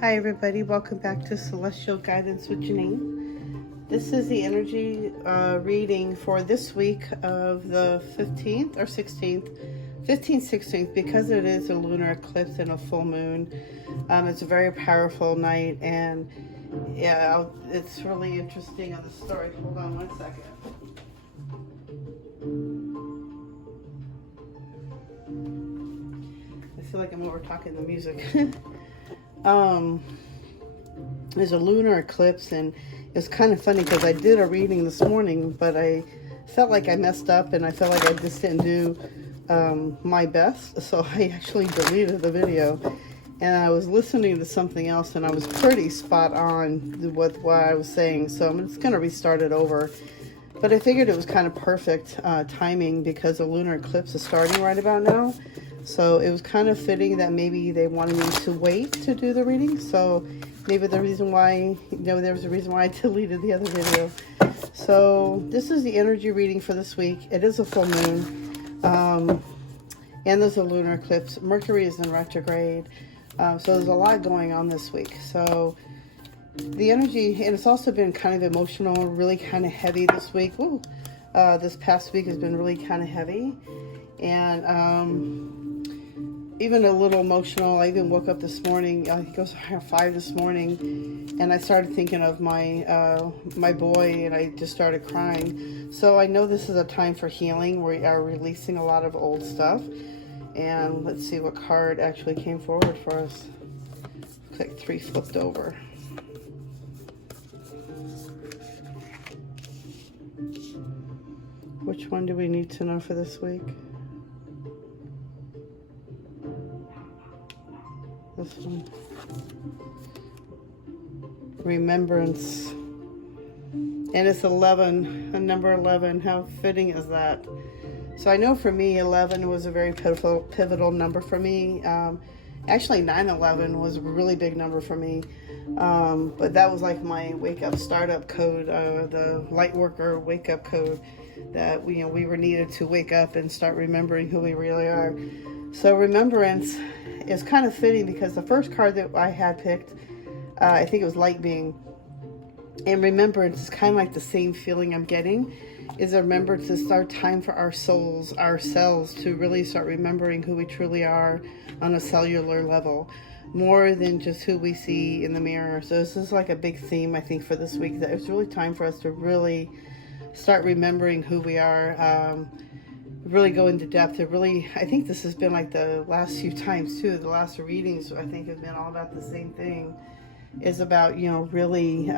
Hi everybody, welcome back to Celestial Guidance with Janine. This is the energy reading for this week of the 15th or 16th, 15th, 16th, because it is a lunar eclipse and a full moon. It's a very powerful night, and yeah, it's really interesting on the story. Hold on one second. I feel like I'm over talking the music. There's a lunar eclipse, and it's kind of funny because I did a reading this morning, but I felt like I messed up, and I felt like I just didn't do my best, so I actually deleted the video, and I was listening to something else, and I was pretty spot on with what I was saying, so I'm just going to restart it over. But I figured it was kind of perfect timing because the lunar eclipse is starting right about now. So it was kind of fitting that maybe they wanted me to wait to do the reading. So maybe the reason why, there was a reason why I deleted the other video. So this is the energy reading for this week. It is a full moon. And there's a lunar eclipse. Mercury is in retrograde. So there's a lot going on this week. So the energy, and it's also been kind of emotional, really kind of heavy this week. Ooh, this past week has been really kind of heavy. And even a little emotional. I even woke up this morning, I think it was around 5 this morning, and I started thinking of my my boy, and I just started crying. So I know this is a time for healing. We are releasing a lot of old stuff. And let's see what card actually came forward for us. Looks like 3 flipped over. Which one do we need to know for this week? This one. Remembrance. And it's 11, number 11. How fitting is that? So I know for me, 11 was a very pivotal number for me. Actually, 9/11 was a really big number for me. But that was like my wake-up startup code, the light worker wake-up code, that we were needed to wake up and start remembering who we really are. So remembrance is kind of fitting because the first card that I had picked, I think it was light being. And remembrance is kind of like the same feeling I'm getting. Is remembrance is our time for our souls, ourselves, to really start remembering who we truly are on a cellular level, more than just who we see in the mirror. So this is like a big theme, I think, for this week, that it's really time for us to really start remembering who we are, really go into depth. It really, I think this has been like the last few times too, the last readings I think have been all about the same thing, is about, really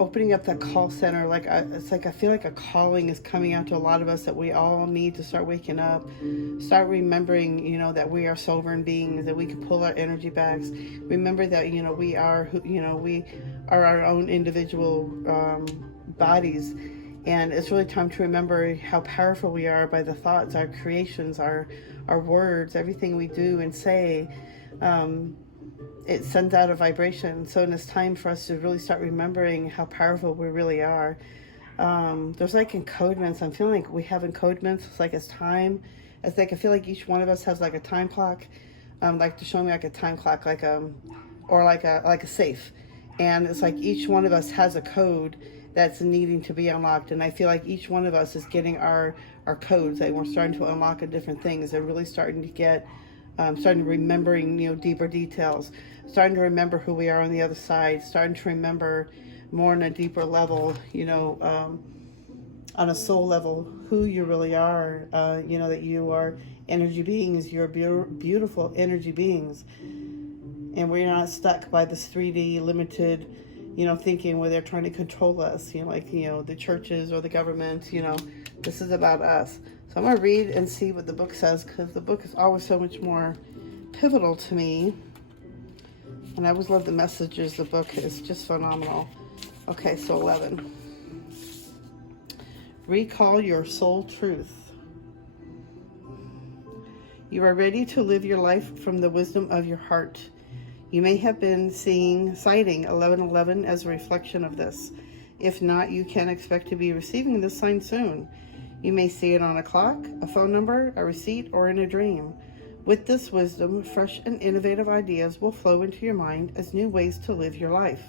opening up that call center. Like it's like I feel like a calling is coming out to a lot of us, that we all need to start waking up, start remembering, that we are sovereign beings, that we can pull our energy back. Remember that we are who, we are our own individual bodies, and it's really time to remember how powerful we are by the thoughts, our creations, our words, everything we do and say. It sends out a vibration. So it's time for us to really start remembering how powerful we really are. There's like encodements. I'm feeling like we have encodements. It's like it's time. It's like I feel like each one of us has like a time clock. Like to show me like a time clock, or like a safe. And it's like each one of us has a code that's needing to be unlocked. And I feel like each one of us is getting our codes. That we're starting to unlock different things and really starting to get. Starting to remembering, deeper details, starting to remember who we are on the other side, starting to remember more on a deeper level, on a soul level, who you really are, that you are energy beings, you're beautiful energy beings. And we're not stuck by this 3D limited, thinking where they're trying to control us, the churches or the government, this is about us. So I'm going to read and see what the book says, because the book is always so much more pivotal to me. And I always love the messages. The book is just phenomenal. Okay, so 11. Recall your soul truth. You are ready to live your life from the wisdom of your heart. You may have been citing 1111 as a reflection of this. If not, you can expect to be receiving this sign soon. You may see it on a clock, a phone number, a receipt, or in a dream. With this wisdom, fresh and innovative ideas will flow into your mind as new ways to live your life.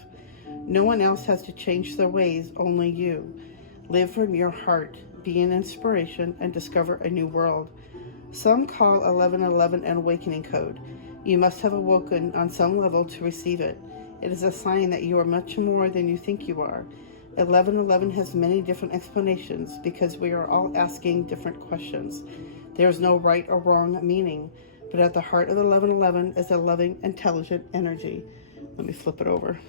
No one else has to change their ways, only you. Live from your heart, be an inspiration, and discover a new world. Some call 1111 an awakening code. You must have awoken on some level to receive it. It is a sign that you are much more than you think you are. 1111 has many different explanations because we are all asking different questions. There is no right or wrong meaning, but at the heart of 1111 is a loving, intelligent energy. Let me flip it over.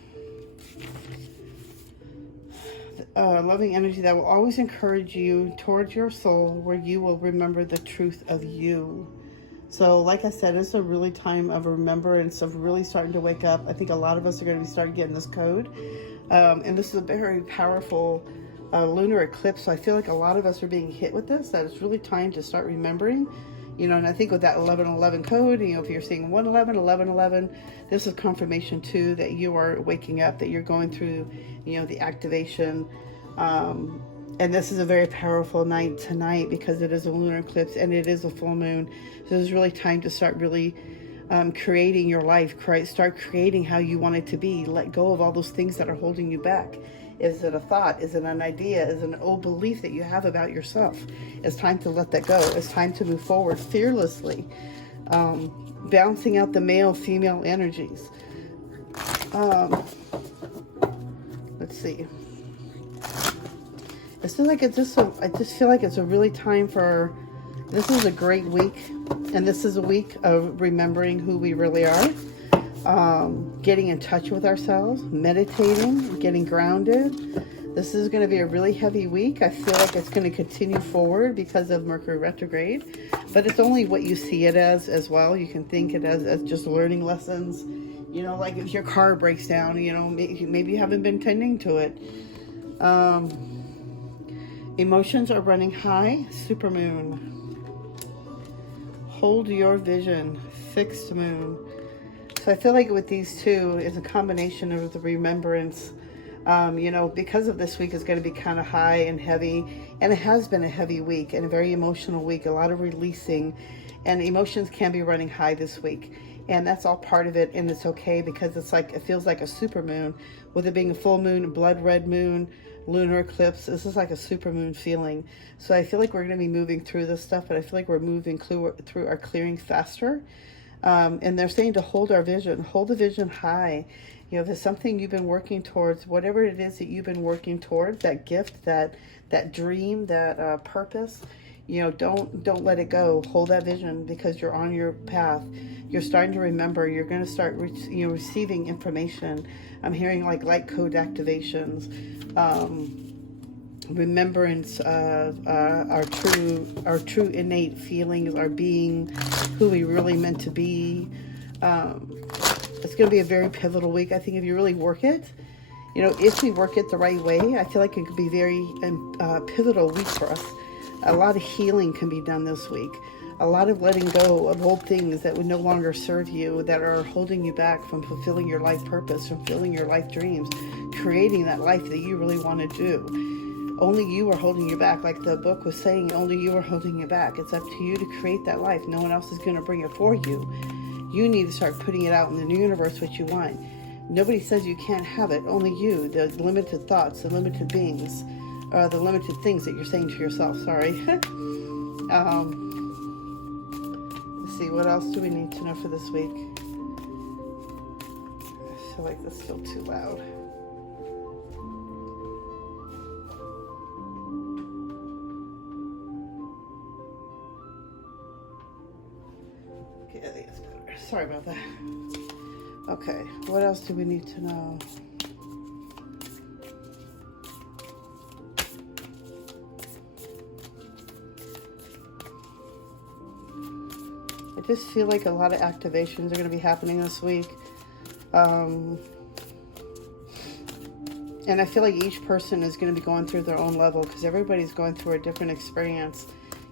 Loving energy that will always encourage you towards your soul, where you will remember the truth of you. So like I said, it's a really time of remembrance, of really starting to wake up. I think a lot of us are going to be starting getting this code. And this is a very powerful lunar eclipse. So I feel like a lot of us are being hit with this, that it's really time to start remembering. And I think with that 1111 code, if you're seeing 111, 1111, this is confirmation too that you are waking up, that you're going through, the activation. And this is a very powerful night tonight because it is a lunar eclipse and it is a full moon. So it's really time to start really creating your life, start creating how you want it to be. Let go of all those things that are holding you back. Is it a thought? Is it an idea? Is it an old belief that you have about yourself? It's time to let that go. It's time to move forward fearlessly, balancing out the male-female energies. Let's see. I just feel like it's a really time for. This is a great week, and this is a week of remembering who we really are. Getting in touch with ourselves, meditating, getting grounded. This is going to be a really heavy week. I feel like it's going to continue forward because of Mercury retrograde, but it's only what you see it as well. You can think it as just learning lessons. Like if your car breaks down, maybe you haven't been tending to it. Emotions are running high. Supermoon. Hold your vision. Fixed moon. So I feel like with these two is a combination of the remembrance. Because of this week is going to be kind of high and heavy, and it has been a heavy week and a very emotional week, a lot of releasing, and emotions can be running high this week, and that's all part of it, and it's okay because it feels like a super moon, with it being a full moon, blood red moon, lunar eclipse. This is like a super moon feeling. So I feel like we're going to be moving through this stuff, but I feel like we're moving through our clearing faster. And they're saying to hold our vision, hold the vision high. If there's something you've been working towards, whatever it is that you've been working towards, that gift, that dream, that purpose, don't let it go. Hold that vision because you're on your path. You're starting to remember. You're going to start, receiving information. I'm hearing like light code activations, remembrance of our true innate feelings, our being, who we really meant to be. It's going to be a very pivotal week. I think if you really work it, if we work it the right way, I feel like it could be very pivotal week for us. A lot of healing can be done this week. A lot of letting go of old things that would no longer serve you, that are holding you back from fulfilling your life purpose, fulfilling your life dreams, creating that life that you really want to do. Only you are holding you back. Like the book was saying, only you are holding you back. It's up to you to create that life. No one else is going to bring it for you. You need to start putting it out in the universe what you want. Nobody says you can't have it. Only you, the limited thoughts, the limited beings, the limited things that you're saying to yourself. Sorry. Let's see, what else do we need to know for this week? I feel like that's still too loud. Okay, I think it's better. Sorry about that. Okay, what else do we need to know? I just feel like a lot of activations are going to be happening this week. And I feel like each person is going to be going through their own level because everybody's going through a different experience.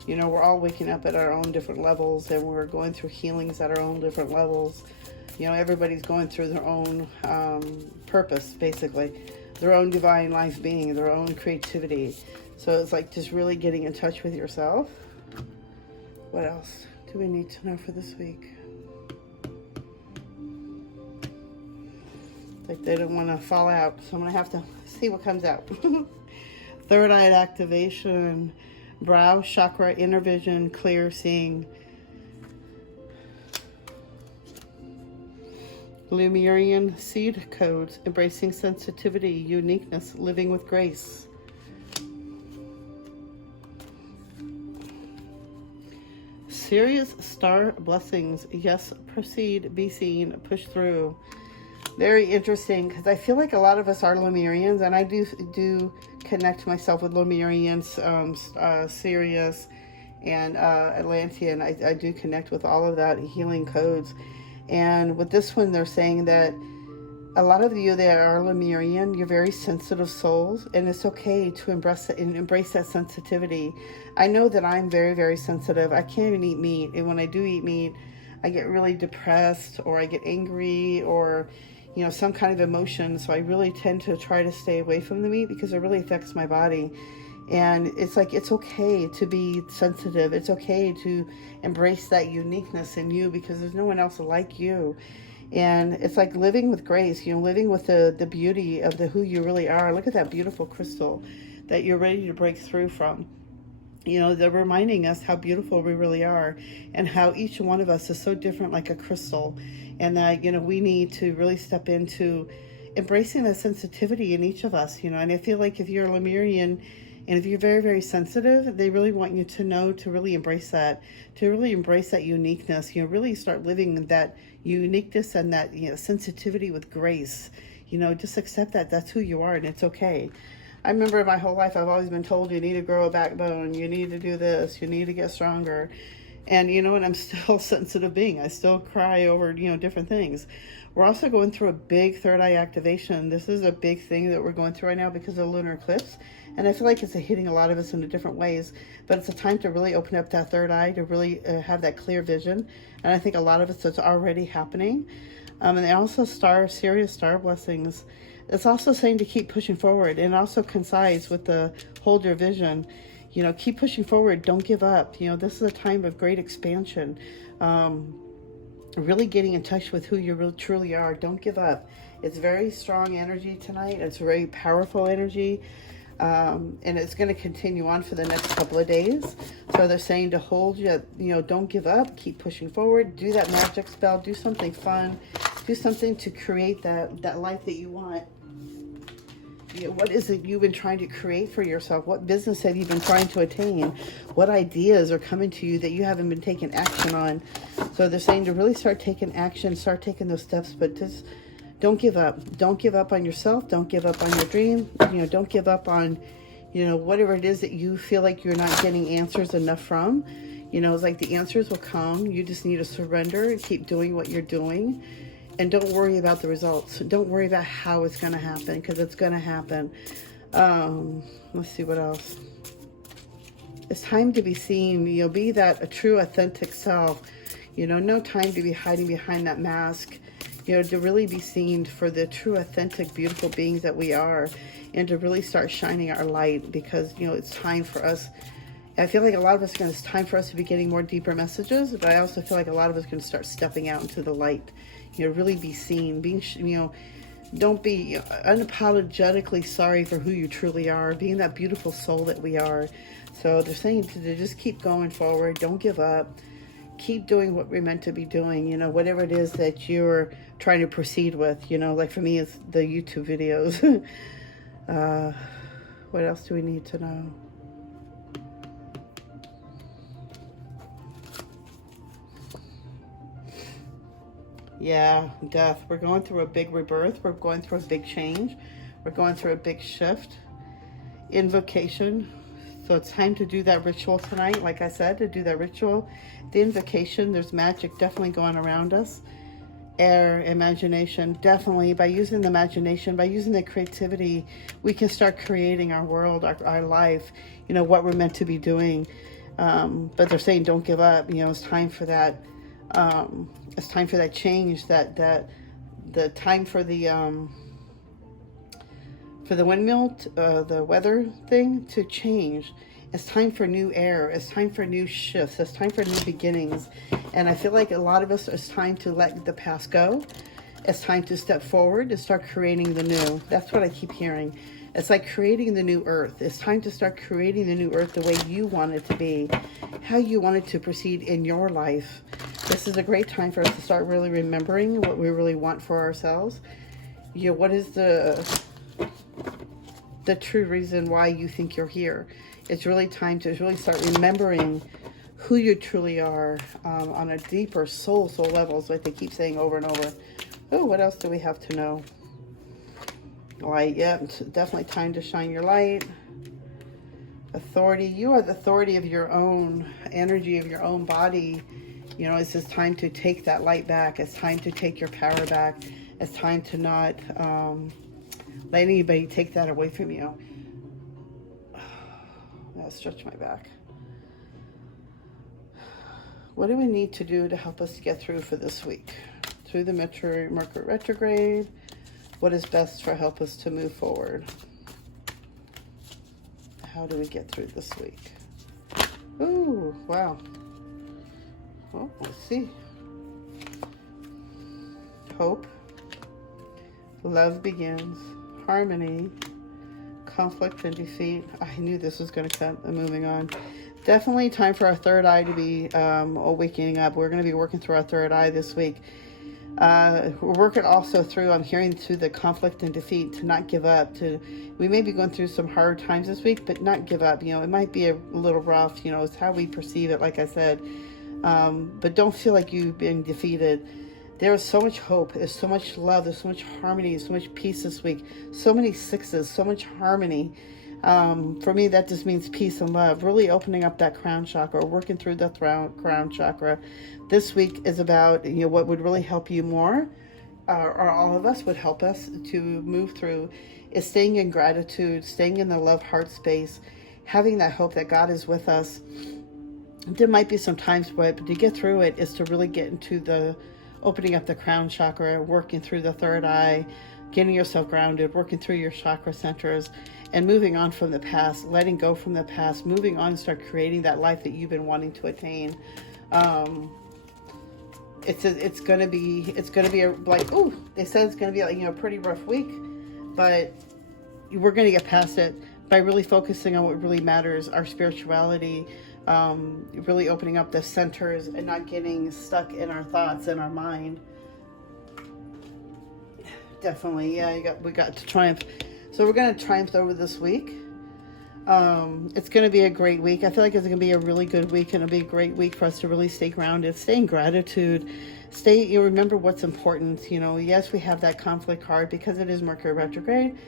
We're all waking up at our own different levels, and we're going through healings at our own different levels. Everybody's going through their own purpose, basically, their own divine life being, their own creativity. So it's like just really getting in touch with yourself. What else? do we need to know for this week? Like they don't want to fall out, so I'm going to have to see what comes out. Third eye activation, brow chakra, inner vision, clear seeing. Lemurian seed codes, embracing sensitivity, uniqueness, living with grace. Serious star blessings, yes, proceed, be seen, push through. Very interesting, because I feel like a lot of us are Lemurians, and I do connect myself with Lemurians, Sirius, and Atlantean. I do connect with all of that, healing codes. And with this one, they're saying that a lot of you that are Lemurian, you're very sensitive souls, and it's okay to embrace that sensitivity. I know that I'm very, very sensitive. I can't even eat meat, and when I do eat meat, I get really depressed, or I get angry, or some kind of emotion. So I really tend to try to stay away from the meat because it really affects my body. And it's like, it's okay to be sensitive. It's okay to embrace that uniqueness in you, because there's no one else like you. And it's like living with grace, living with the beauty of who you really are. Look at that beautiful crystal that you're ready to break through from. They're reminding us how beautiful we really are, and how each one of us is so different, like a crystal. And that, we need to really step into embracing the sensitivity in each of us, and I feel like if you're a Lemurian, and if you're very, very sensitive, they really want you to know to really embrace that, uniqueness, really start living that uniqueness and that, sensitivity with grace. Just accept that that's who you are, and it's okay. I remember my whole life, I've always been told you need to grow a backbone, you need to do this, you need to get stronger. And and I'm still a sensitive being. I still cry over, different things. We're also going through a big third eye activation. This is a big thing that we're going through right now because of the lunar eclipse. And I feel like it's hitting a lot of us in different ways. But it's a time to really open up that third eye, to really have that clear vision. And I think a lot of us, it's already happening. And they also serious star blessings. It's also saying to keep pushing forward, and also coincides with the hold your vision. Keep pushing forward. Don't give up. This is a time of great expansion. Really getting in touch with who you really truly are. Don't give up. It's very strong energy tonight. It's very powerful energy. And it's going to continue on for the next couple of days. So they're saying to hold you, don't give up. Keep pushing forward. Do that magic spell. Do something fun. Do something to create that life that you want. What is it you've been trying to create for yourself? What business have you been trying to attain? What ideas are coming to you that you haven't been taking action on? So they're saying to really start taking action, start taking those steps, but just don't give up. Don't give up on yourself. Don't give up on your dream. Don't give up on, whatever it is that you feel like you're not getting answers enough from. It's like the answers will come. You just need to surrender and keep doing what you're doing. And don't worry about the results. Don't worry about how it's going to happen, because it's going to happen. Let's see what else. It's time to be seen. Be a true, authentic self. No time to be hiding behind that mask. To really be seen for the true, authentic, beautiful beings that we are. And to really start shining our light, because, it's time for us. I feel like a lot of us, it's time for us to be getting more deeper messages. But I also feel like a lot of us can start stepping out into the light. Really be seen, don't be unapologetically sorry for who you truly are, being that beautiful soul that we are. So they're saying to just keep going forward. Don't give up. Keep doing what we're meant to be doing, whatever it is that you're trying to proceed with, like for me, it's the YouTube videos. What else do we need to know? Yeah, death. We're going through a big rebirth. We're going through a big change. We're going through a big shift. Invocation. So it's time to do that ritual tonight. Like I said, to do that ritual. The invocation, there's magic definitely going around us. Air, imagination, definitely. By using the imagination, by using the creativity, we can start creating our world, our life, what we're meant to be doing. But they're saying don't give up. It's time for that. It's time for that change, the time for the windmill, the weather thing to change. It's time for new air. It's time for new shifts. It's time for new beginnings. And I feel like a lot of us, it's time to let the past go. It's time to step forward and start creating the new. That's what I keep hearing. It's like creating the new earth. It's time to start creating the new earth the way you want it to be, how you want it to proceed in your life. This is a great time for us to start really remembering what we really want for ourselves. You know, what is the true reason why you think you're here? It's really time to really start remembering who you truly are on a deeper soul levels, like they keep saying over and over. Oh, what else do we have to know? Light, yeah, it's definitely time to shine your light. Authority, you are the authority of your own energy, of your own body. You know, it's just time to take that light back. It's time to take your power back. It's time to not let anybody take that away from you. I'll stretch my back. What do we need to do to help us to get through for this week? Through the Mercury retrograde, what is best for help us to move forward? How do we get through this week? Ooh, wow. Well, let's see. Hope. Love begins. Harmony. Conflict and defeat. I knew this was going to come. Moving on. Definitely time for our third eye to be waking up. We're going to be working through our third eye this week. We're working also through, I'm hearing through the conflict and defeat, to not give up. We may be going through some hard times this week, but not give up. You know, it might be a little rough, you know, it's how we perceive it, like I said. But don't feel like you've been defeated. There is so much hope. There's so much love. There's so much harmony. So much peace this week. So many sixes. So much harmony. For me, that just means peace and love. Really opening up that crown chakra, working through the crown chakra. This week is about, you know, what would really help you more, or all of us would help us to move through, is staying in gratitude, staying in the love heart space, having that hope that God is with us. There might be some times, but to get through it is to really get into the opening up the crown chakra, working through the third eye, getting yourself grounded, working through your chakra centers, and moving on from the past, letting go from the past, moving on and start creating that life that you've been wanting to attain. It's gonna be like, ooh, they said it's gonna be like, you know, a pretty rough week, but we're gonna get past it by really focusing on what really matters, our spirituality, really opening up the centers and not getting stuck in our thoughts and our mind. Definitely, yeah, we got to triumph. So we're going to triumph over this week. It's going to be a great week. I feel like it's going to be a really good week, and it'll be a great week for us to really stay grounded, stay in gratitude, you remember what's important. You know, yes, we have that conflict card because it is Mercury retrograde,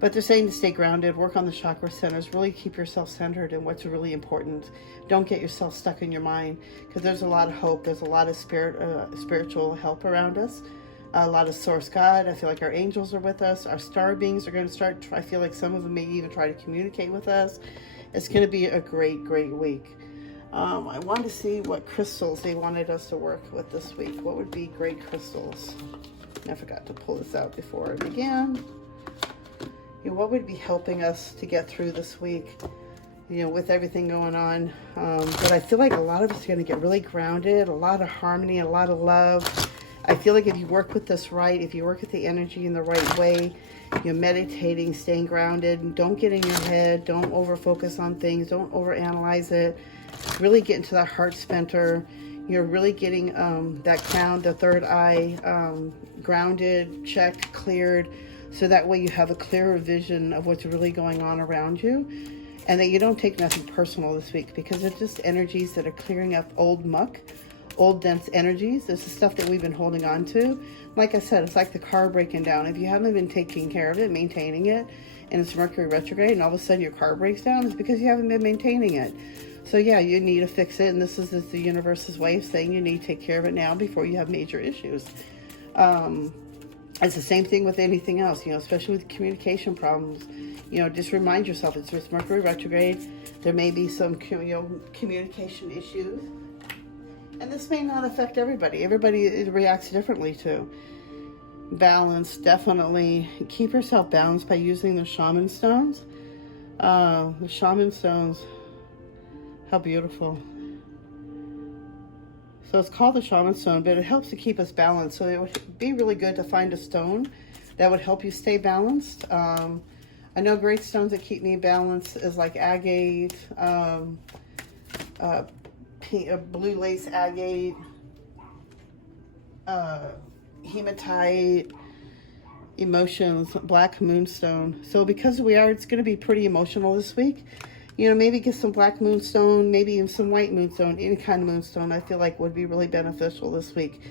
but they're saying to stay grounded, work on the chakra centers, really keep yourself centered in what's really important. Don't get yourself stuck in your mind, because there's a lot of hope. There's a lot of spiritual help around us. A lot of source God. I feel like our angels are with us. Our star beings are going to start. I feel like some of them may even try to communicate with us. It's going to be a great, great week. I wanted to see what crystals they wanted us to work with this week. What would be great crystals? I forgot to pull this out before I began. You know, what would be helping us to get through this week? You know, with everything going on. But I feel like a lot of us are going to get really grounded. A lot of harmony, a lot of love. I feel like if you work with this right, if you work with the energy in the right way, you're meditating, staying grounded, don't get in your head, don't over focus on things, don't over analyze it, really get into that heart center. You're really getting that crown, the third eye, grounded, checked, cleared, so that way you have a clearer vision of what's really going on around you, and that you don't take nothing personal this week, because it's just energies that are clearing up old muck, old dense energies. This is stuff that we've been holding on to. Like I said, it's like the car breaking down. If you haven't been taking care of it, maintaining it, and it's Mercury retrograde, and all of a sudden your car breaks down, it's because you haven't been maintaining it. So yeah, you need to fix it, and this is the universe's way of saying you need to take care of it now before you have major issues. It's the same thing with anything else, you know, especially with communication problems. You know, just remind yourself, it's with Mercury retrograde. There may be some communication issues. And this may not affect everybody. Everybody reacts differently too. Balance, definitely. Keep yourself balanced by using the shaman stones. The shaman stones, How beautiful. So it's called the shaman stone, but it helps to keep us balanced. So it would be really good to find a stone that would help you stay balanced. I know great stones that keep me balanced is like agate, blue lace agate, hematite, emotions, black moonstone. So because it's going to be pretty emotional this week, you know, maybe get some black moonstone, maybe even some white moonstone, any kind of moonstone I feel like would be really beneficial this week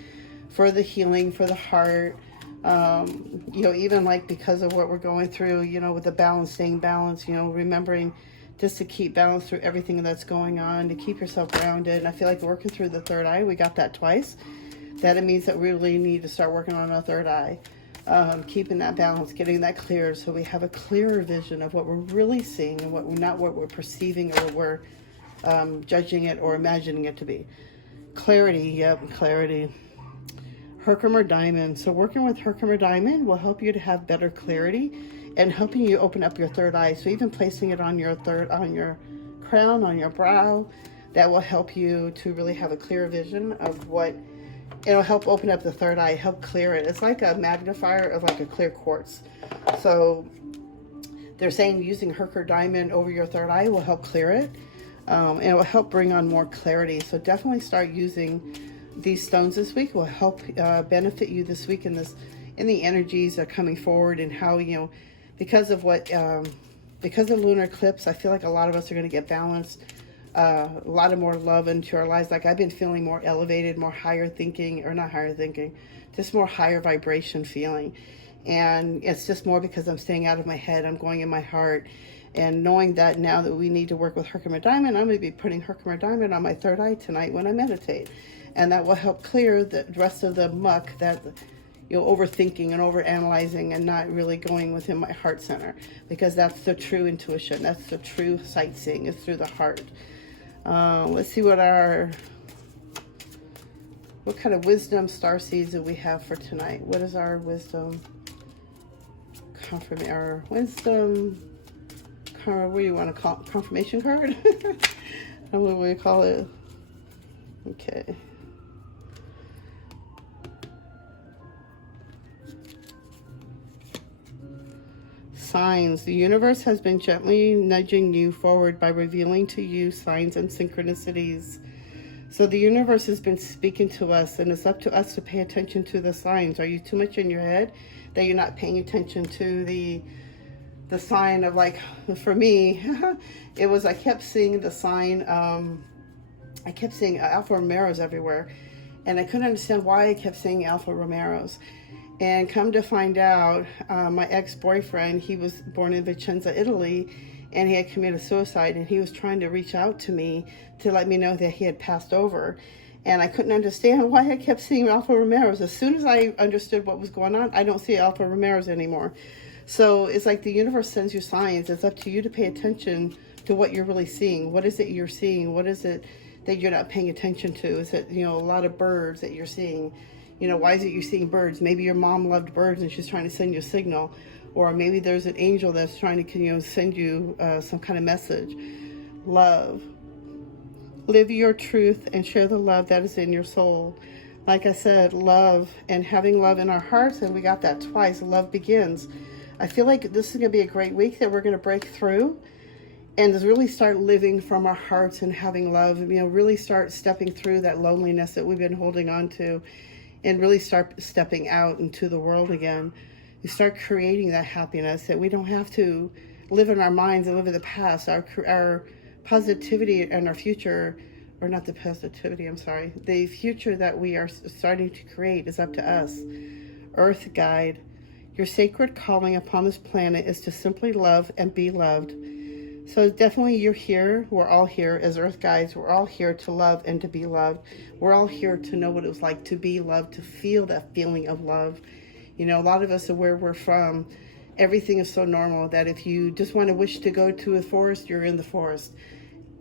for the healing, for the heart. You know, even like because of what we're going through, you know, with the balance, staying balanced, you know, remembering just to keep balance through everything that's going on, to keep yourself grounded. And I feel like working through the third eye, we got that twice. That it means that we really need to start working on our third eye. Keeping that balance, getting that clear, so we have a clearer vision of what we're really seeing and not what we're perceiving or what we're judging it or imagining it to be. Clarity, yep, clarity. Herkimer Diamond. So working with Herkimer Diamond will help you to have better clarity and helping you open up your third eye. So even placing it on your crown, on your brow, that will help you to really have a clear vision of what. It'll help open up the third eye, help clear it. It's like a magnifier of like a clear quartz. So they're saying using Herkimer Diamond over your third eye will help clear it. And it will help bring on more clarity. So definitely start using these stones this week. Will help benefit you this week in the energies that are coming forward, and how, you know, because of lunar eclipse, I feel like a lot of us are going to get balanced. A lot of more love into our lives. Like I've been feeling more elevated, more higher thinking, or not higher thinking, just more higher vibration feeling. And it's just more because I'm staying out of my head. I'm going in my heart. And knowing that now that we need to work with Herkimer Diamond, I'm going to be putting Herkimer Diamond on my third eye tonight when I meditate. And that will help clear the rest of the muck that, you know, overthinking and overanalyzing and not really going within my heart center. Because that's the true intuition. That's the true sightseeing, is through the heart. Let's see what kind of wisdom star seeds do we have for tonight. What is our wisdom? Our wisdom, what do you want to call it? Confirmation card? I don't know what you call it. Okay. Signs. The universe has been gently nudging you forward by revealing to you signs and synchronicities. So the universe has been speaking to us, and it's up to us to pay attention to the signs. Are you too much in your head that you're not paying attention to the sign of, like, for me, it was, I kept seeing the sign, I kept seeing Alpha Romeros everywhere, and I couldn't understand why I kept seeing Alpha Romeros. And come to find out, my ex-boyfriend, he was born in Vicenza, Italy, and he had committed suicide, and he was trying to reach out to me to let me know that he had passed over. And I couldn't understand why I kept seeing Alpha Romeros. As soon as I understood what was going on, I don't see Alpha Romeros anymore. So it's like the universe sends you signs. It's up to you to pay attention to what you're really seeing. What is it you're seeing? What is it that you're not paying attention to? Is it, you know, a lot of birds that you're seeing? You know, why is it you're seeing birds? Maybe your mom loved birds and she's trying to send you a signal. Or maybe there's an angel that's trying to, you know, send you some kind of message. Love. Live your truth and share the love that is in your soul. Like I said, love and having love in our hearts, and we got that twice. Love begins. I feel like this is going to be a great week that we're going to break through and just really start living from our hearts and having love. You know, really start stepping through that loneliness that we've been holding on to, and really start stepping out into the world again. You start creating that happiness, that we don't have to live in our minds and live in the past. Our positivity and our future, or not the positivity, I'm sorry, the future that we are starting to create is up to us. Earth Guide. Your sacred calling upon this planet is to simply love and be loved. So definitely you're here. We're all here as Earth Guides. We're all here to love and to be loved. We're all here to know what it was like to be loved, to feel that feeling of love. You know, a lot of us are where we're from. Everything is so normal that if you just want to wish to go to a forest, you're in the forest.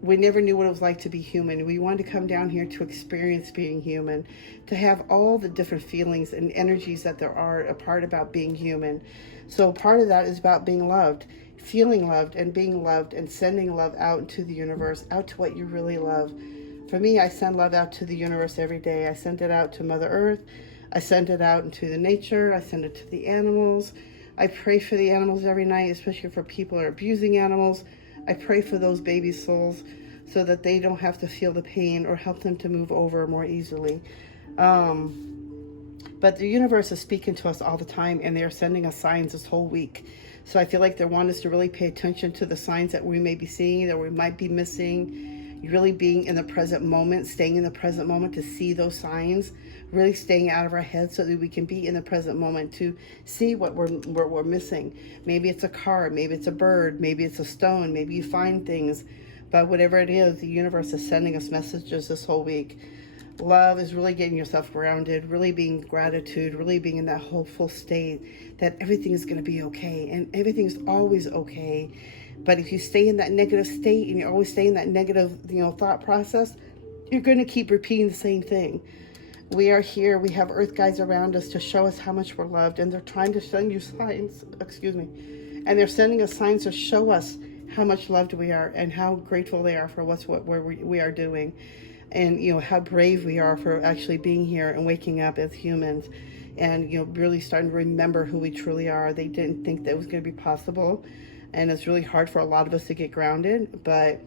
we never knew what it was like to be human. We wanted to come down here to experience being human, to have all the different feelings and energies that there are a part about being human. So part of that is about being loved, feeling loved and being loved, and sending love out into the universe, out to what you really love. For me, I send love out to the universe every day. I send it out to Mother Earth. I send it out into the nature. I send it to the animals. I pray for the animals every night, especially for people who are abusing animals. I pray for those baby souls so that they don't have to feel the pain, or help them to move over more easily. But the universe is speaking to us all the time, and they're sending us signs this whole week. So I feel like they want us to really pay attention to the signs that we may be seeing, that we might be missing, really being in the present moment, staying in the present moment to see those signs, really staying out of our heads so that we can be in the present moment to see what we're missing. Maybe it's a car, maybe it's a bird, maybe it's a stone, maybe you find things. But whatever it is, the universe is sending us messages this whole week. Love is really getting yourself grounded, really being gratitude, really being in that hopeful state that everything is going to be okay, and everything's always okay. But if you stay in that negative state and you always stay in that negative, thought process, you're going to keep repeating the same thing. We are here. We have earth guides around us to show us how much we're loved, and they're trying to send you signs, and they're sending us signs to show us how much loved we are and how grateful they are for what we are doing, and how brave we are for actually being here and waking up as humans, and really starting to remember who we truly are. They didn't think that was going to be possible, and it's really hard for a lot of us to get grounded, but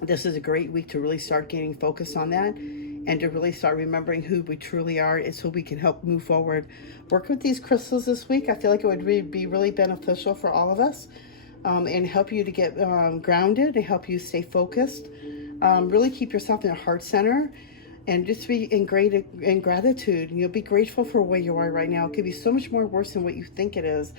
this is a great week to really start gaining focus on that, and to really start remembering who we truly are, and so we can help move forward. Work with these crystals this week. I feel like it would be really beneficial for all of us, and help you to get grounded, and help you stay focused. Really keep yourself in a heart center, and just be in gratitude. Be grateful for where you are right now. It could be so much more worse than what you think it is,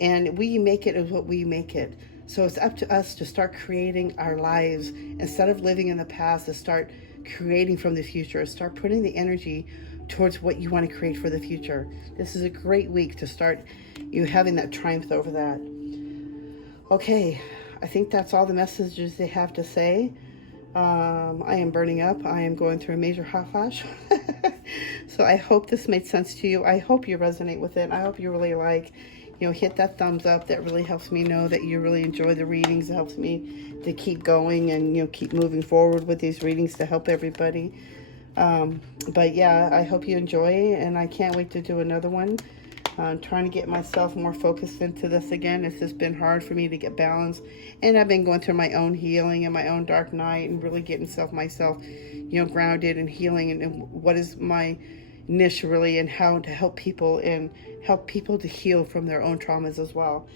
and we make it is what we make it. So it's up to us to start creating our lives instead of living in the past. To start creating from the future. Start putting the energy towards what you want to create for the future. This is a great week to start having that triumph over that. Okay, I think that's all the messages they have to say. I am burning up. I am going through a major hot flash. So I hope this made sense to you. I hope you resonate with it. I hope you really hit that thumbs up. That really helps me know that you really enjoy the readings. It helps me to keep going and, keep moving forward with these readings to help everybody. But yeah, I hope you enjoy, and I can't wait to do another one. I'm trying to get myself more focused into this again. It's just been hard for me to get balanced, and I've been going through my own healing and my own dark night, and really getting myself grounded and healing, and what is my niche really, and how to help people to heal from their own traumas as well.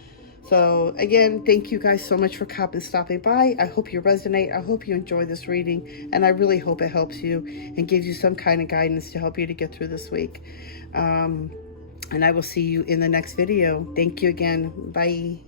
So again, thank you guys so much for stopping by. I hope you resonate. I hope you enjoy this reading, and I really hope it helps you and gives you some kind of guidance to help you to get through this week. And I will see you in the next video. Thank you again. Bye.